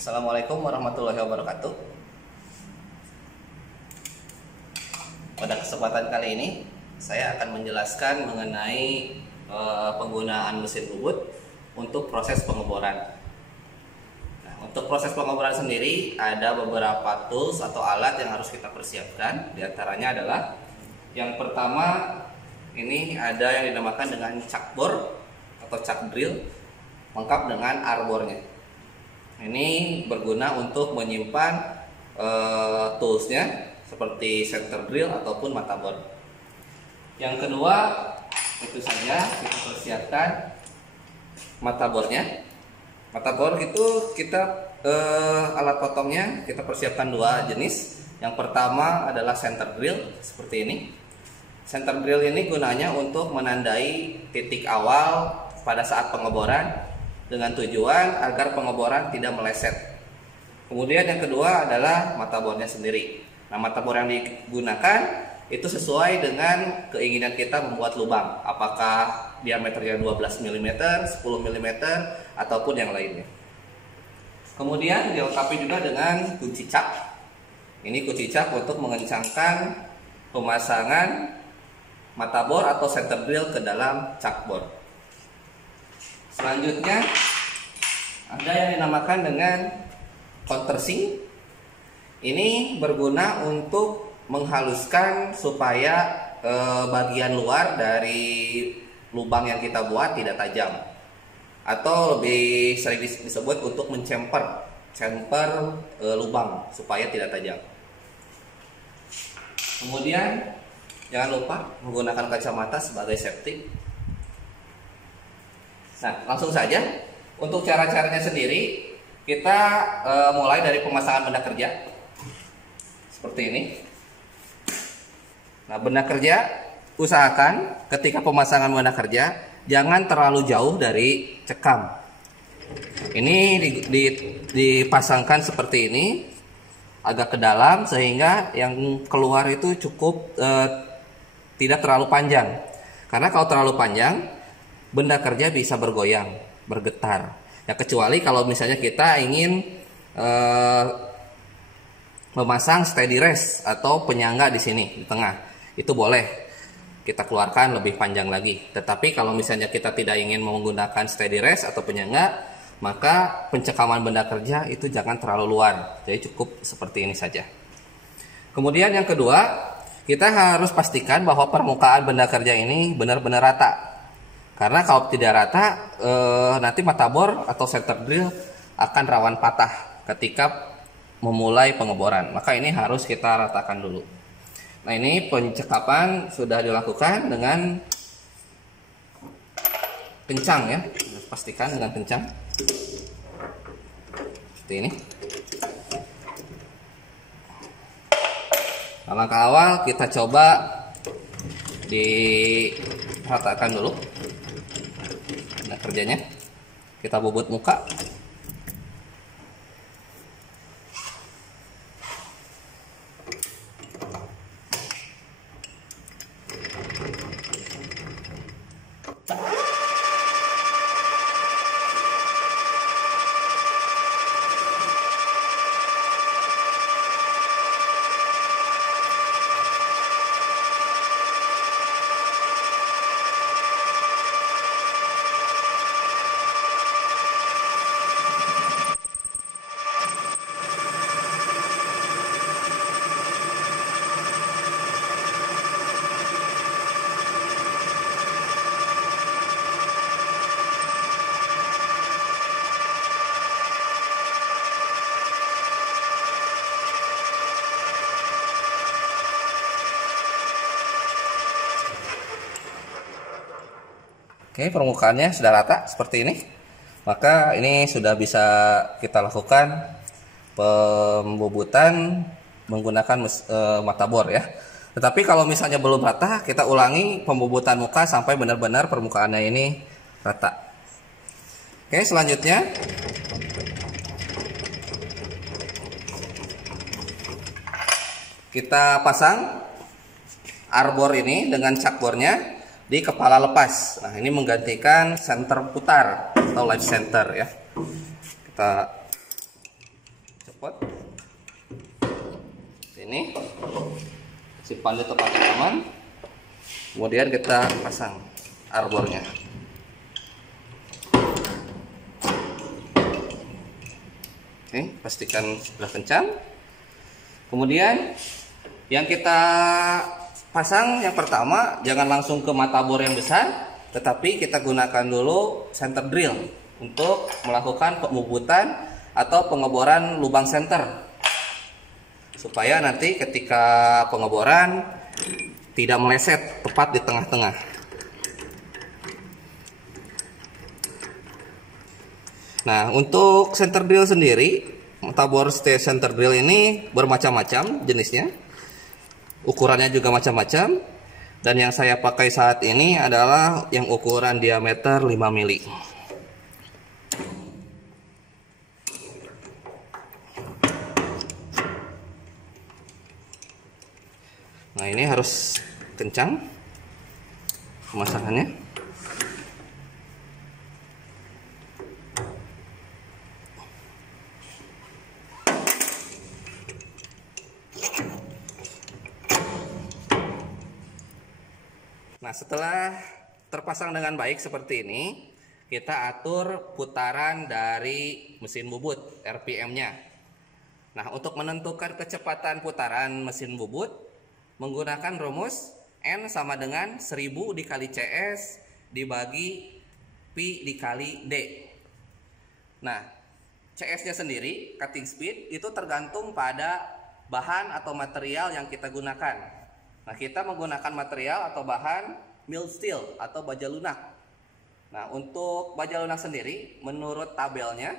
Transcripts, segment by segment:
Assalamualaikum warahmatullahi wabarakatuh. Pada kesempatan kali ini saya akan menjelaskan mengenai penggunaan mesin bubut untuk proses pengeboran. Nah, untuk proses pengeboran sendiri ada beberapa tools atau alat yang harus kita persiapkan. Di antaranya adalah yang pertama, ini ada yang dinamakan dengan chuck bore atau chuck drill lengkap dengan arbornya. Ini berguna untuk menyimpan toolsnya seperti center drill ataupun mata bor. Yang kedua, itu saja kita persiapkan mata bornya. Mata bor itu kita alat potongnya kita persiapkan dua jenis. Yang pertama adalah center drill seperti ini. Center drill ini gunanya untuk menandai titik awal pada saat pengeboran dengan tujuan agar pengeboran tidak meleset. Kemudian yang kedua adalah mata bornya sendiri. Nah, mata bor yang digunakan itu sesuai dengan keinginan kita membuat lubang, apakah diameternya 12 mm, 10 mm ataupun yang lainnya. Kemudian dilengkapi juga dengan kunci cap. Ini kunci cap untuk mengencangkan pemasangan mata bor atau center drill ke dalam chuck bor. Selanjutnya ada yang dinamakan dengan countersink. Ini berguna untuk menghaluskan supaya bagian luar dari lubang yang kita buat tidak tajam, atau lebih sering disebut untuk mencemper lubang supaya tidak tajam. Kemudian jangan lupa menggunakan kacamata sebagai safety. Nah, langsung saja untuk cara-caranya sendiri kita mulai dari pemasangan benda kerja seperti ini. Nah, benda kerja usahakan ketika pemasangan benda kerja jangan terlalu jauh dari cekam. Ini dipasangkan seperti ini agak ke dalam sehingga yang keluar itu cukup tidak terlalu panjang. Karena kalau terlalu panjang benda kerja bisa bergoyang, bergetar. Ya, kecuali kalau misalnya kita ingin memasang steady rest atau penyangga di sini di tengah, itu boleh kita keluarkan lebih panjang lagi. Tetapi kalau misalnya kita tidak ingin menggunakan steady rest atau penyangga, maka pencekaman benda kerja itu jangan terlalu luar. Jadi cukup seperti ini saja. Kemudian yang kedua, kita harus pastikan bahwa permukaan benda kerja ini benar-benar rata. Karena kalau tidak rata, nanti mata bor atau center drill akan rawan patah ketika memulai pengeboran. Maka ini harus kita ratakan dulu. Nah, ini pencekapan sudah dilakukan dengan kencang ya. Pastikan dengan kencang. Seperti ini. Nah, langkah awal kita coba diratakan dulu kerjanya. Kita bobot muka. Oke, permukaannya sudah rata seperti ini. Maka ini sudah bisa kita lakukan pembobotan menggunakan mata bor ya. Tetapi kalau misalnya belum rata, kita ulangi pembobotan muka sampai benar-benar permukaannya ini rata. Oke, selanjutnya kita pasang arbor ini dengan chuck bornya di kepala lepas. Nah, ini menggantikan senter putar atau live center ya. Kita spot. Ini simpan di tempat yang aman. Kemudian kita pasang arbornya. Oke, pastikan sudah kencang. Kemudian yang kita pasang yang pertama, jangan langsung ke mata bor yang besar, tetapi kita gunakan dulu center drill untuk melakukan pembubutan atau pengeboran lubang center, supaya nanti ketika pengeboran tidak meleset tepat di tengah-tengah. Nah, untuk center drill sendiri, mata bor center drill ini bermacam-macam jenisnya, ukurannya juga macam-macam, dan yang saya pakai saat ini adalah yang ukuran diameter 5 mili. Nah, ini harus kencang pemasangannya. Nah, setelah terpasang dengan baik seperti ini, kita atur putaran dari mesin bubut RPM-nya. Nah, untuk menentukan kecepatan putaran mesin bubut menggunakan rumus N sama dengan 1000 dikali CS dibagi Pi dikali D. Nah, CS-nya sendiri, cutting speed, itu tergantung pada bahan atau material yang kita gunakan. Nah, kita menggunakan material atau bahan mild steel atau baja lunak. Nah, untuk baja lunak sendiri menurut tabelnya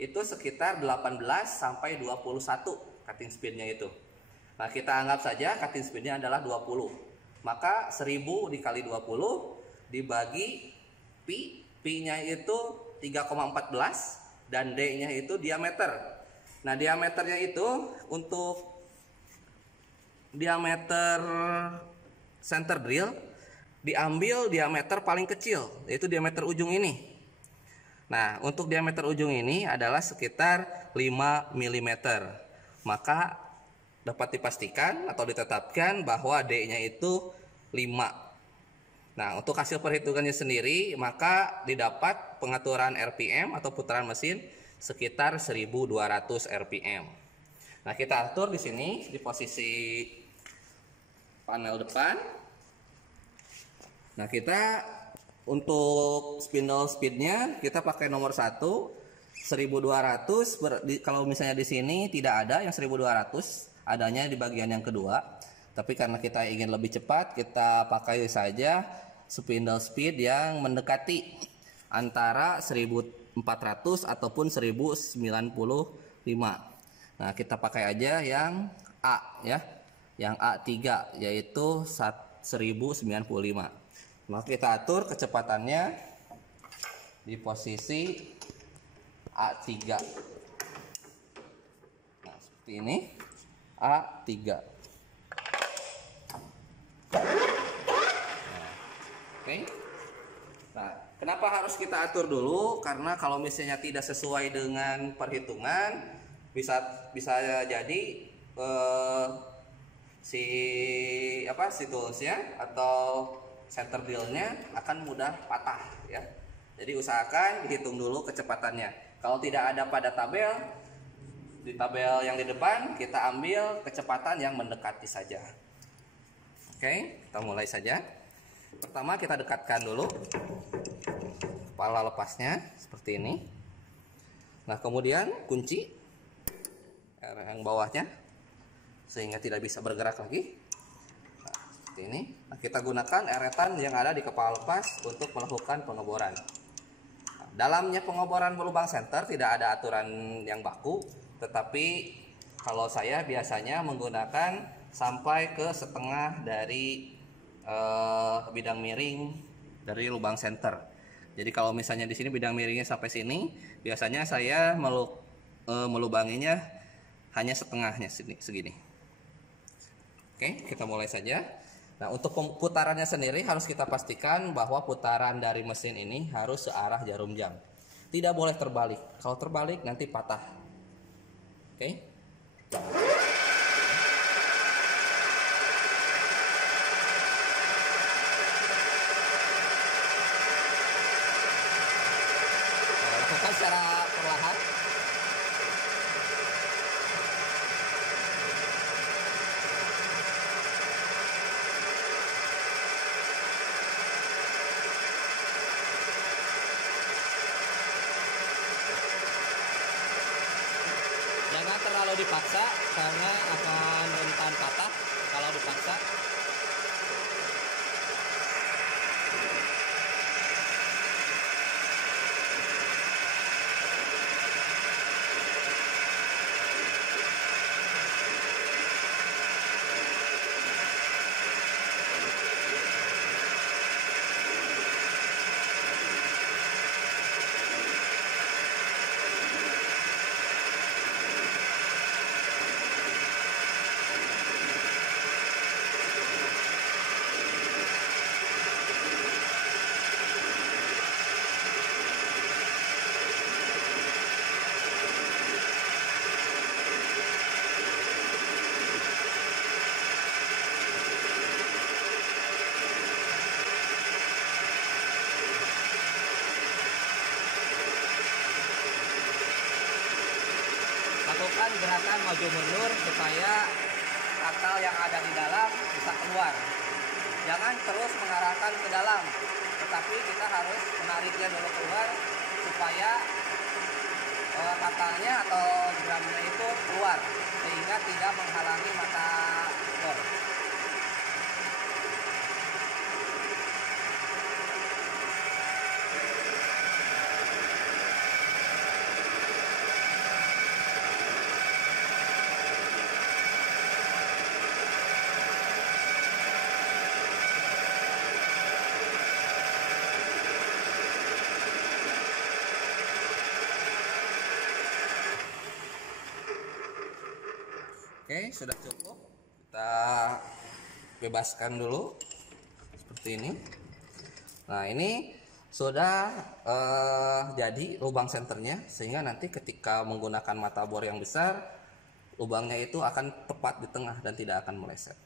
itu sekitar 18 sampai 21 cutting speednya itu. Nah, kita anggap saja cutting speednya adalah 20. Maka 1000 dikali 20 dibagi Pi, Pi-nya itu 3,14 dan D-nya itu diameter. Nah, diameternya itu untuk diameter center drill diambil diameter paling kecil, yaitu diameter ujung ini. Nah, untuk diameter ujung ini adalah sekitar 5 mm. Maka dapat dipastikan atau ditetapkan bahwa D-nya itu 5. Nah, untuk hasil perhitungannya sendiri, maka didapat pengaturan RPM atau putaran mesin sekitar 1200 RPM. Nah, kita atur di sini di posisi panel depan. Nah, kita untuk spindle speednya kita pakai nomor 1 1200. Kalau misalnya di sini tidak ada yang 1200, adanya di bagian yang kedua. Tapi karena kita ingin lebih cepat, kita pakai saja spindle speed yang mendekati antara 1400 ataupun 1095. Nah, kita pakai aja yang A ya. Yang A3 yaitu 1095. Maka kita atur kecepatannya di posisi A3. Nah, seperti ini. A3. Oke. Nah, kenapa harus kita atur dulu? Karena kalau misalnya tidak sesuai dengan perhitungan, bisa jadi si toolsnya atau center drill-nya akan mudah patah ya. Jadi usahakan dihitung dulu kecepatannya. Kalau tidak ada pada tabel, di tabel yang di depan kita ambil kecepatan yang mendekati saja. Oke, kita mulai saja. Pertama kita dekatkan dulu kepala lepasnya seperti ini. Nah, kemudian kunci yang bawahnya sehingga tidak bisa bergerak lagi. Nah, seperti ini. Nah, kita gunakan eretan yang ada di kepala lepas untuk melakukan pengeboran. Nah, dalamnya pengeboran lubang center tidak ada aturan yang baku, tetapi kalau saya biasanya menggunakan sampai ke setengah dari bidang miring dari lubang center. Jadi kalau misalnya di sini bidang miringnya sampai sini, biasanya saya melubanginya hanya setengahnya segini. Oke, kita mulai saja. Nah, untuk putarannya sendiri harus kita pastikan bahwa putaran dari mesin ini harus searah jarum jam. Tidak boleh terbalik. Kalau terbalik nanti patah. Oke. Lakukan secara perlahan. Jangan terlalu dipaksa karena akan rentan patah kalau dipaksa. Lakukan gerakan maju mundur supaya akal yang ada di dalam bisa keluar. Jangan terus mengarahkan ke dalam, tetapi kita harus menariknya dulu keluar supaya akalnya atau drumnya itu keluar sehingga tidak menghalangi mata bor. Oke, sudah cukup. Kita bebaskan dulu seperti ini. Nah, ini sudah jadi lubang senternya, sehingga nanti ketika menggunakan mata bor yang besar, lubangnya itu akan tepat di tengah dan tidak akan meleset.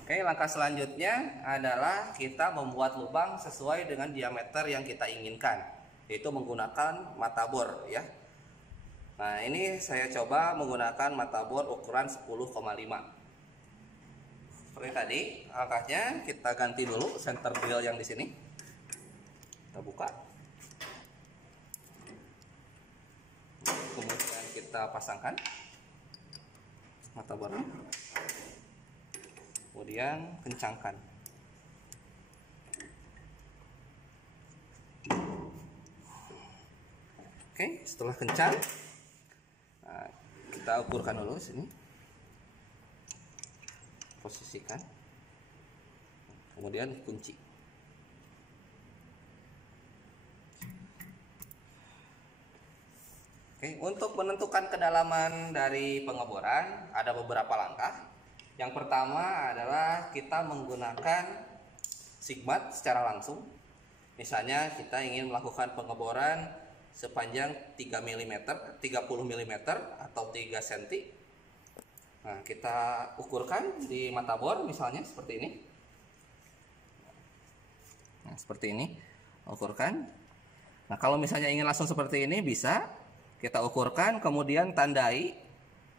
Oke, langkah selanjutnya adalah kita membuat lubang sesuai dengan diameter yang kita inginkan, yaitu menggunakan mata bor ya. Nah, ini saya coba menggunakan mata bor ukuran 10,5. Seperti tadi, langkahnya kita ganti dulu center drill yang di sini. Kita buka. Kemudian kita pasangkan mata bornya. Kemudian kencangkan. Oke, setelah kencang, nah, kita ukurkan dulu sini, posisikan, kemudian kunci. Oke, untuk menentukan kedalaman dari pengeboran ada beberapa langkah. Yang pertama adalah kita menggunakan sigmat secara langsung. Misalnya kita ingin melakukan pengeboran sepanjang 3 mm, 30 mm atau 3 cm. Nah, kita ukurkan di mata bor misalnya seperti ini. Nah, seperti ini. Ukurkan. Nah, kalau misalnya ingin langsung seperti ini bisa kita ukurkan kemudian tandai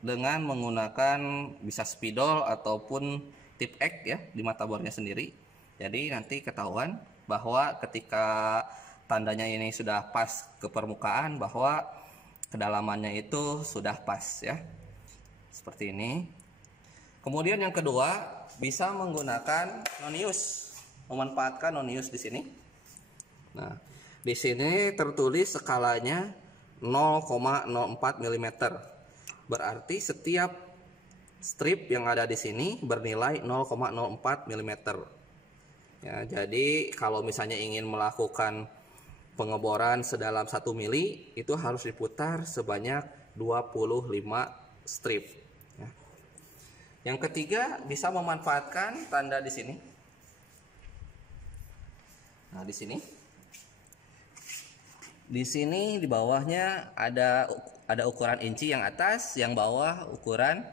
dengan menggunakan bisa spidol ataupun tip X ya di mata bornya sendiri. Jadi nanti ketahuan bahwa ketika tandanya ini sudah pas ke permukaan bahwa kedalamannya itu sudah pas ya. Seperti ini. Kemudian yang kedua, bisa menggunakan nonius. Memanfaatkan nonius di sini. Nah, di sini tertulis skalanya 0,04 mm. Berarti setiap strip yang ada di sini bernilai 0,04 mm. Ya, jadi kalau misalnya ingin melakukan pengeboran sedalam 1 mili itu harus diputar sebanyak 25 strip ya. Yang ketiga bisa memanfaatkan tanda di sini. Nah, di sini Di sini di bawahnya ada ukuran inci yang atas, yang bawah ukuran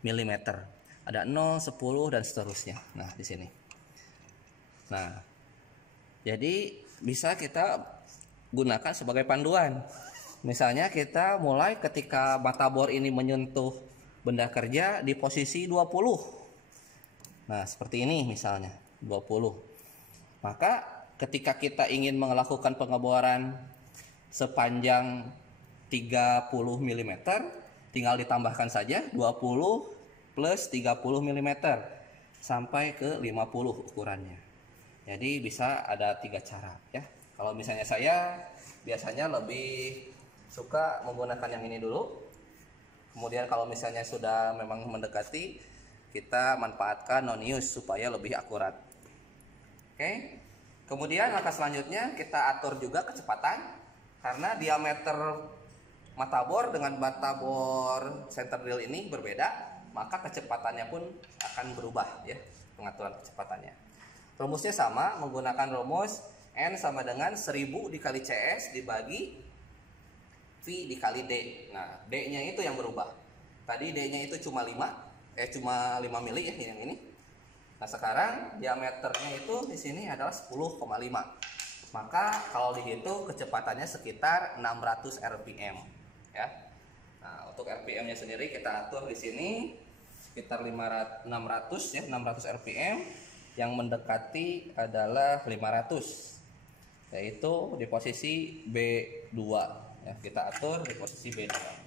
milimeter. Ada 0, 10 dan seterusnya. Nah, di sini. Nah, jadi bisa kita gunakan sebagai panduan. Misalnya kita mulai ketika mata bor ini menyentuh benda kerja di posisi 20. Nah, seperti ini misalnya, 20. Maka ketika kita ingin melakukan pengeboran sepanjang 30 mm, tinggal ditambahkan saja 20 plus 30 mm sampai ke 50 ukurannya. Jadi bisa ada 3 cara ya. Kalau misalnya saya biasanya lebih suka menggunakan yang ini dulu. Kemudian kalau misalnya sudah memang mendekati, kita manfaatkan non-use supaya lebih akurat. Oke. Kemudian langkah selanjutnya kita atur juga kecepatan. Karena diameter mata bor dengan mata bor center drill ini berbeda, maka kecepatannya pun akan berubah ya, pengaturan kecepatannya. Rumusnya sama, menggunakan rumus N sama dengan 1000 dikali CS dibagi V dikali D. Nah, D-nya itu yang berubah. Tadi D-nya itu cuma 5 mili ya yang ini. Nah, sekarang diameternya itu di sini adalah 10,5. Maka kalau dihitung kecepatannya sekitar 600 rpm ya. Nah, untuk rpm-nya sendiri kita atur di sini sekitar 600 ya, 600 rpm. Yang mendekati adalah 500, yaitu di posisi B2 ya. Kita atur di posisi B2.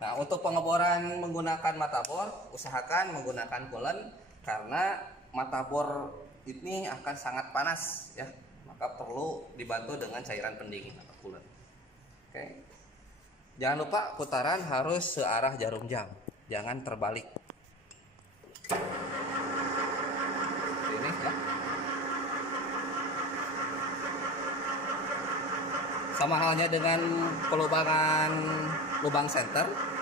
Nah, untuk pengeboran menggunakan mata bor, usahakan menggunakan coolant karena mata bor ini akan sangat panas ya. Maka perlu dibantu dengan cairan pendingin atau coolant. Oke. Jangan lupa putaran harus searah jarum jam, jangan terbalik. Ini ya. Sama halnya dengan pelubangan lubang senter.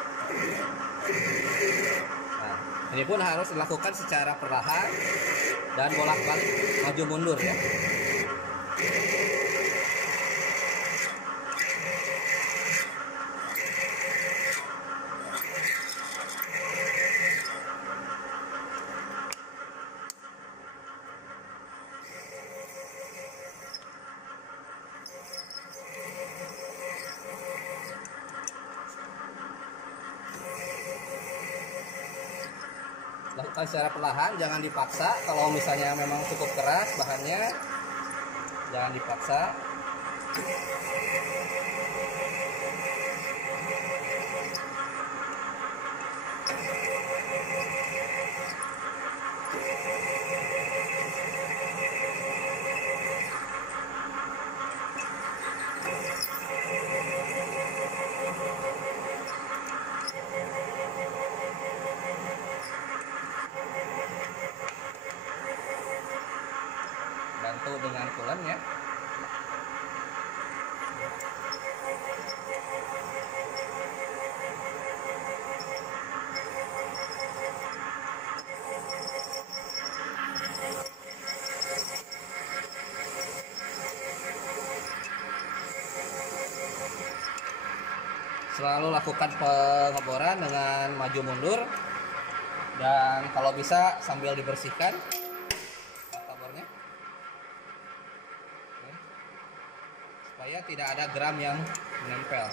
Nah, ini pun harus dilakukan secara perlahan dan bolak-balik maju mundur ya. Lakukan secara perlahan, jangan dipaksa. Kalau misalnya memang cukup keras bahannya, jangan dipaksa. Bantu dengan coolant ya. Selalu lakukan pengeboran dengan maju mundur, dan kalau bisa sambil dibersihkan bornya supaya tidak ada gram yang menempel.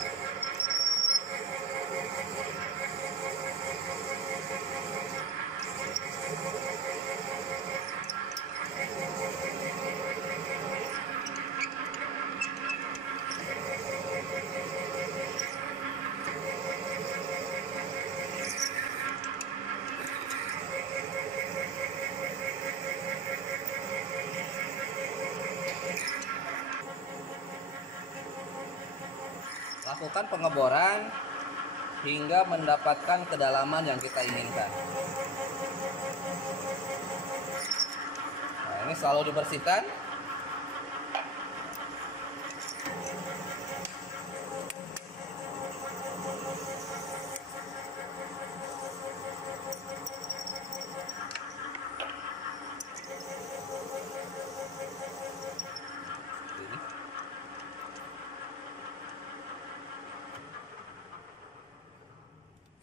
Lakukan pengeboran hingga mendapatkan kedalaman yang kita inginkan. Nah, ini selalu dibersihkan.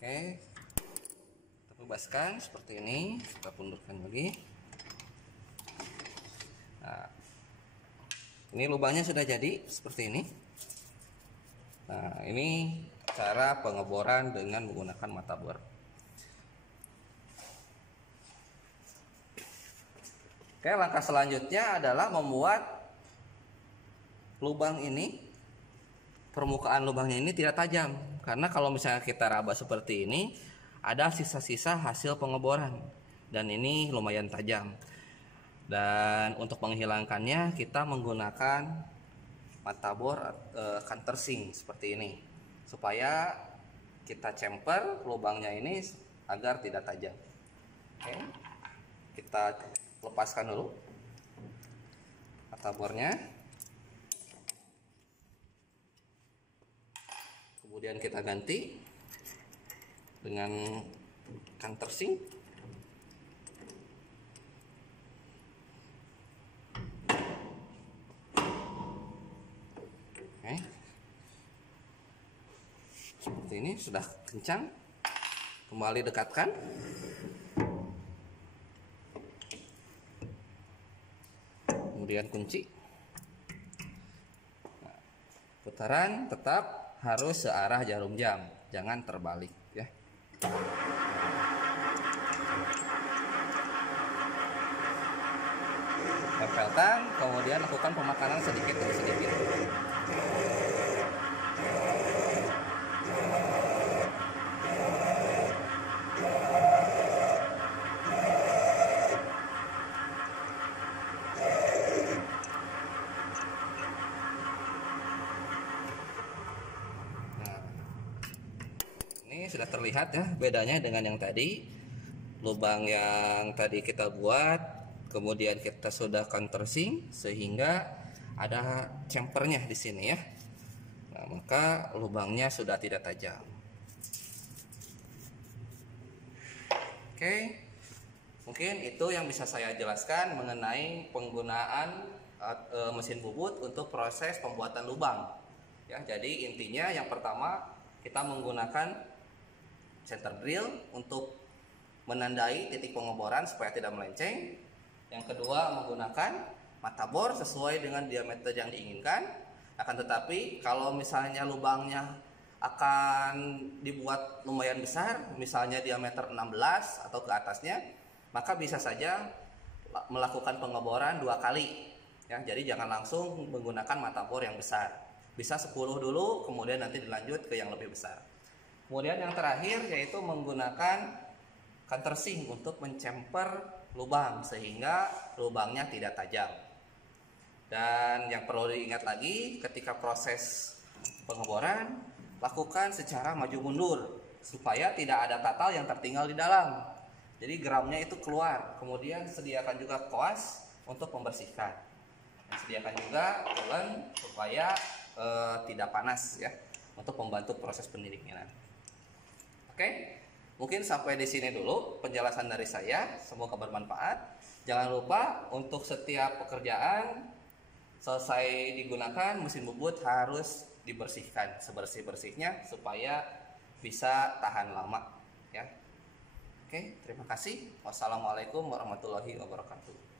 Oke, kita bebaskan seperti ini, kita pundurkan lagi. Nah, ini lubangnya sudah jadi seperti ini. Nah, ini cara pengeboran dengan menggunakan mata bor. Oke, langkah selanjutnya adalah membuat lubang ini, permukaan lubangnya ini tidak tajam. Karena kalau misalnya kita raba seperti ini, ada sisa-sisa hasil pengeboran. Dan ini lumayan tajam. Dan untuk menghilangkannya, kita menggunakan mata bor countersink seperti ini. Supaya kita cemper lubangnya ini agar tidak tajam. Oke, kita lepaskan dulu mata bornya, kemudian kita ganti dengan countersink. Oke, seperti ini sudah kencang. Kembali dekatkan. Kemudian kunci. Nah, putaran tetap harus searah jarum jam, jangan terbalik ya. Tempelkan, kemudian lakukan pemakanan sedikit demi sedikit. Ini sudah terlihat ya bedanya dengan yang tadi. Lubang yang tadi kita buat, kemudian kita sudah countersink sehingga ada chamfernya di sini ya. Nah, maka lubangnya sudah tidak tajam. Oke, mungkin itu yang bisa saya jelaskan mengenai penggunaan mesin bubut untuk proses pembuatan lubang. Ya, jadi intinya yang pertama kita menggunakan center drill untuk menandai titik pengeboran supaya tidak melenceng. Yang kedua menggunakan mata bor sesuai dengan diameter yang diinginkan. Akan tetapi kalau misalnya lubangnya akan dibuat lumayan besar, misalnya diameter 16 atau ke atasnya, maka bisa saja melakukan pengeboran 2 kali ya. Jadi jangan langsung menggunakan mata bor yang besar. Bisa 10 dulu, kemudian nanti dilanjut ke yang lebih besar. Kemudian yang terakhir yaitu menggunakan countersink untuk mencemper lubang sehingga lubangnya tidak tajam. Dan yang perlu diingat lagi ketika proses pengeboran, lakukan secara maju mundur supaya tidak ada tatal yang tertinggal di dalam. Jadi geramnya itu keluar. Kemudian sediakan juga koas untuk membersihkan. Dan sediakan juga coolant supaya tidak panas ya, untuk membantu proses pendinginan. Oke, mungkin sampai di sini dulu penjelasan dari saya. Semoga bermanfaat. Jangan lupa untuk setiap pekerjaan selesai digunakan mesin bubut harus dibersihkan sebersih-bersihnya supaya bisa tahan lama ya. Oke, terima kasih. Wassalamualaikum warahmatullahi wabarakatuh.